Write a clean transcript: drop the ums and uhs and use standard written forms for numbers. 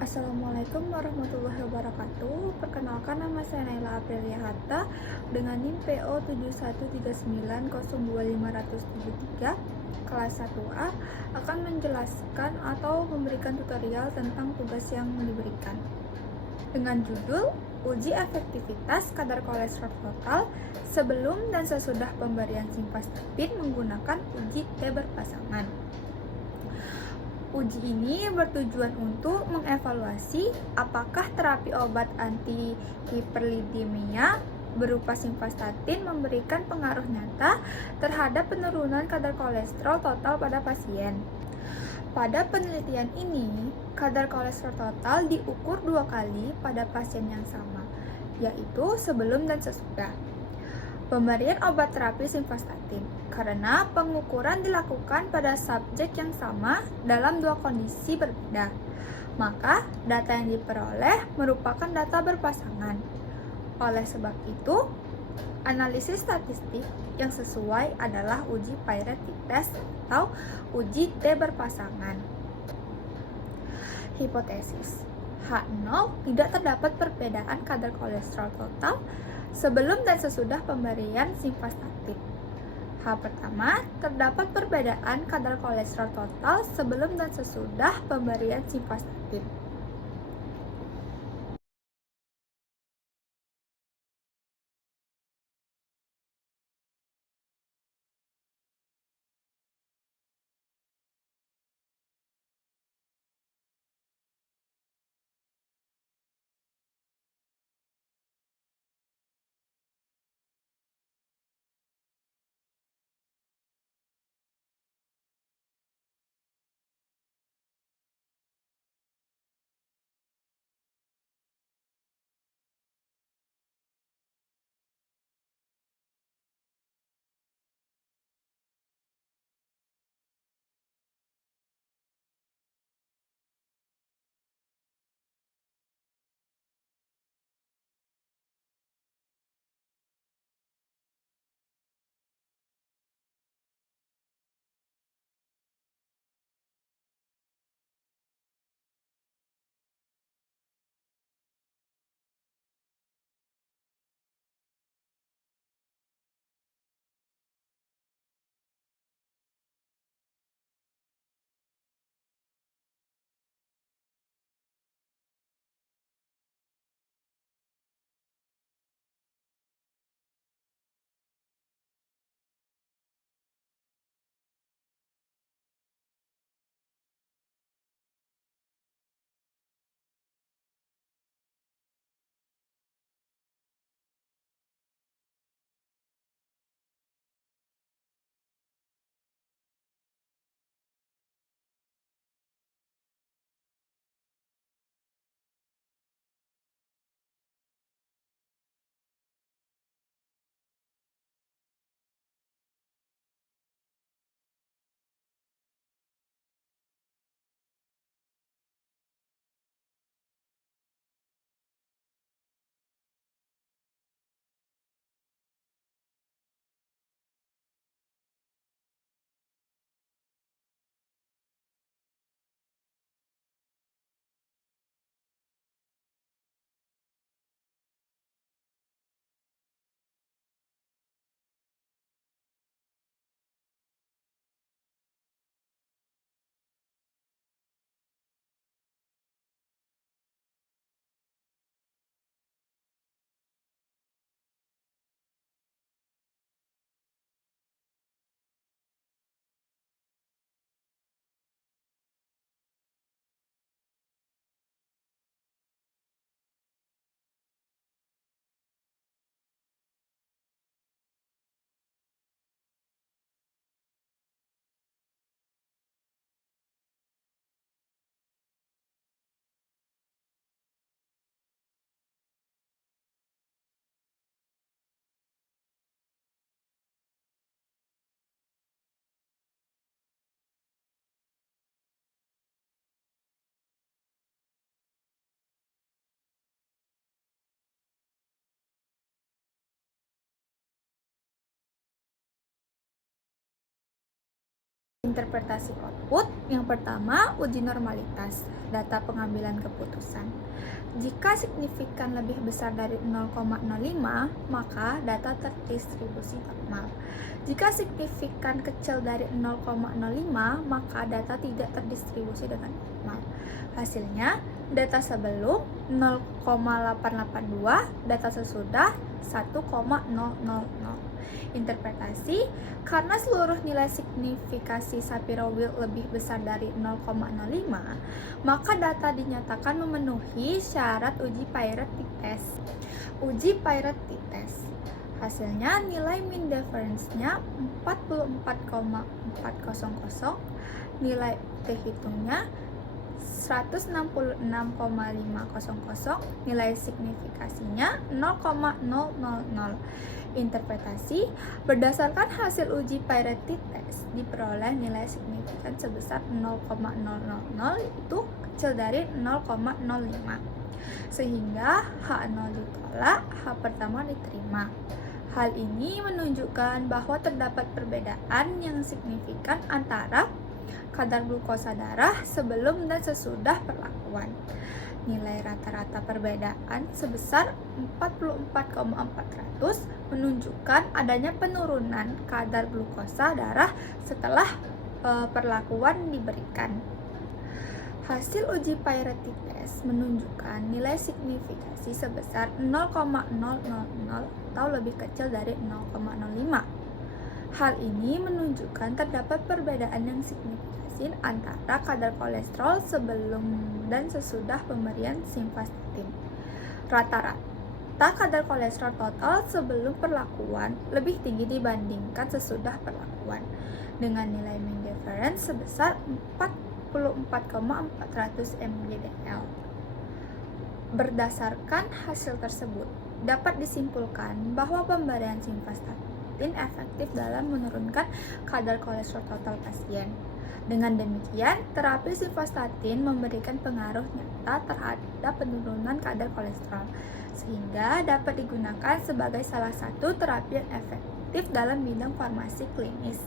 Assalamualaikum warahmatullahi wabarakatuh. Perkenalkan, nama saya Naila Aprilia Hatta dengan NIM PO 713902573 kelas 1A akan menjelaskan atau memberikan tutorial tentang tugas yang diberikan dengan judul Uji efektivitas kadar kolesterol total sebelum dan sesudah pemberian simvastatin menggunakan uji T berpasangan. Uji ini bertujuan untuk mengevaluasi apakah terapi obat anti-hiperlipidemia berupa simvastatin memberikan pengaruh nyata terhadap penurunan kadar kolesterol total pada pasien. Pada penelitian ini, kadar kolesterol total diukur 2 kali pada pasien yang sama, yaitu sebelum dan sesudah pemberian obat terapi simvastatin, karena pengukuran dilakukan pada subjek yang sama dalam 2 kondisi berbeda. Maka, data yang diperoleh merupakan data berpasangan. Oleh sebab itu, analisis statistik yang sesuai adalah uji Peirati test atau uji T berpasangan. Hipotesis H0 tidak terdapat perbedaan kadar kolesterol total sebelum dan sesudah pemberian simvastatin. H pertama, terdapat perbedaan kadar kolesterol total sebelum dan sesudah pemberian simvastatin. Interpretasi output yang pertama, uji normalitas, data pengambilan keputusan. Jika signifikan lebih besar dari 0,05, maka data terdistribusi normal. Jika signifikan kecil dari 0,05, maka data tidak terdistribusi dengan normal. Hasilnya, data sebelum 0,882, data sesudah 1,000. Interpretasi, karena seluruh nilai signifikasi Shapiro-Wilk lebih besar dari 0,05, maka data dinyatakan memenuhi syarat uji parity test. Uji parity test. Hasilnya nilai mean difference-nya 44,400, nilai t-hitungnya 166,500, nilai signifikasinya 0,000. Interpretasi, berdasarkan hasil uji parity test diperoleh nilai signifikan sebesar 0,000 itu kecil dari 0,05, sehingga H0 ditolak, H pertama diterima. Hal ini menunjukkan bahwa terdapat perbedaan yang signifikan antara kadar glukosa darah sebelum dan sesudah perlakuan. Nilai rata-rata perbedaan sebesar 44,400 menunjukkan adanya penurunan kadar glukosa darah setelah perlakuan diberikan. Hasil uji parity test menunjukkan nilai signifikasi sebesar 0,000 atau lebih kecil dari 0,05. Hal ini menunjukkan terdapat perbedaan yang signifikan antara kadar kolesterol sebelum dan sesudah pemberian simvastatin. Rata-rata kadar kolesterol total sebelum perlakuan lebih tinggi dibandingkan sesudah perlakuan, dengan nilai mean difference sebesar 44,400 mgdl. Berdasarkan hasil tersebut, dapat disimpulkan bahwa pemberian simvastatin efektif dalam menurunkan kadar kolesterol total pasien. Dengan demikian, terapi simvastatin memberikan pengaruh nyata terhadap penurunan kadar kolesterol, sehingga dapat digunakan sebagai salah satu terapi yang efektif dalam bidang farmasi klinis.